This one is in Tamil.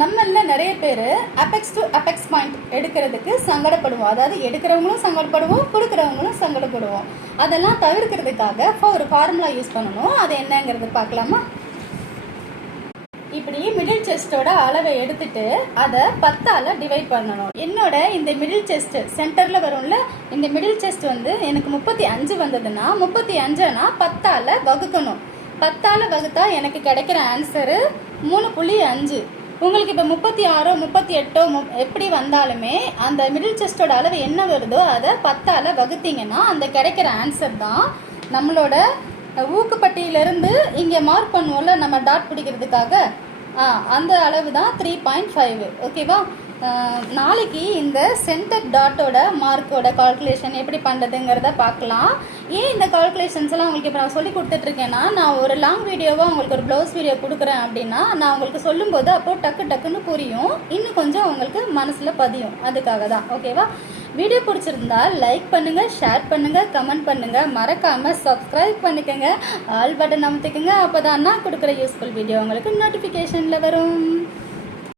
நம்மள நிறைய பேர் அபெக்ஸ் டு அபெக்ஸ் பாயிண்ட் எடுக்கிறதுக்கு சங்கடப்படுவோம். அதாவது எடுக்கிறவங்களும் சங்கடப்படுவோம், கொடுக்குறவங்களும் சங்கடப்படுவோம். அதெல்லாம் தவிர்க்கிறதுக்காக ஒரு ஃபார்முலா யூஸ் பண்ணணும். அது என்னங்கிறது பார்க்கலாமா? இப்படி மிடில் செஸ்டோட அளவை எடுத்துட்டு அதை 10ஆல டிவைட் பண்ணணும். என்னோட இந்த மிடில் செஸ்ட் சென்டரில் வரும்ல, இந்த மிடில் செஸ்ட் வந்து எனக்கு 35 வந்ததுன்னா 35 10ஆல வகுக்கணும். 10ஆல வகுத்தா எனக்கு கிடைக்கிற ஆன்சரு 3.5. உங்களுக்கு இப்போ 36 38 எப்படி வந்தாலுமே அந்த மிடில் செஸ்டோட அளவு என்ன வருதோ அதை 10ஆல வகுத்தீங்கன்னா அந்த கிடைக்கிற ஆன்சர் தான் நம்மளோட ஊக்குப்பட்டியிலிருந்து இங்கே மார்க் பண்ணுவோம்ல நம்ம டாட் பிடிக்கிறதுக்காக, அந்த அளவு தான் 3.5. ஓகேவா? நாளைக்கு இந்த சென்டர் டாட்டோட மார்க்கோட கால்குலேஷன் எப்படி பண்ணுறதுங்கிறத பார்க்கலாம். ஏன் இந்த கால்குலேஷன்ஸ் எல்லாம் உங்களுக்கு இப்போ நான் சொல்லி கொடுத்துட்ருக்கேன்னா, நான் ஒரு லாங் வீடியோவாக உங்களுக்கு ஒரு ப்ளவுஸ் வீடியோ கொடுக்குறேன் அப்படின்னா நான் உங்களுக்கு சொல்லும்போது அப்போது டக்குன்னு புரியும், இன்னும் கொஞ்சம் உங்களுக்கு மனசில் பதியும். அதுக்காக தான். ஓகேவா? வீடியோ பிடிச்சிருந்தா லைக் பண்ணுங்கள், ஷேர் பண்ணுங்கள், கமெண்ட் பண்ணுங்கள், மறக்காமல் சப்ஸ்கிரைப் பண்ணிக்கோங்க, ஆல் பட்டன் அமுத்திக்கோங்க. அப்போ தான் நான் கொடுக்குற யூஸ்ஃபுல் வீடியோ உங்களுக்கு நோட்டிஃபிகேஷனில் வரும்.